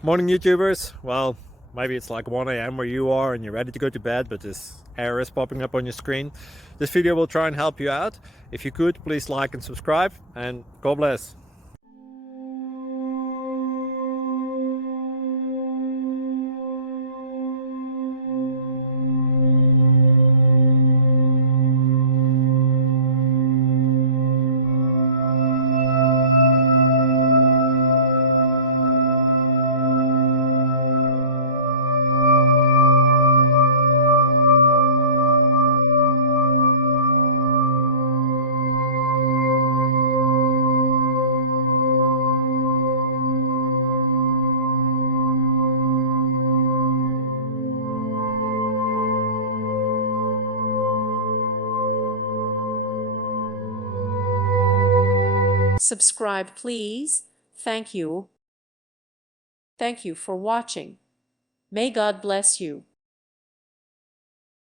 Morning YouTubers. Well, maybe it's like 1 a.m. where you are and you're ready to go to bed, but this error is popping up on your screen. This video will try and help you out. If you could, please like and subscribe, and God bless. Subscribe, please. Thank you. Thank you for watching. May God bless you.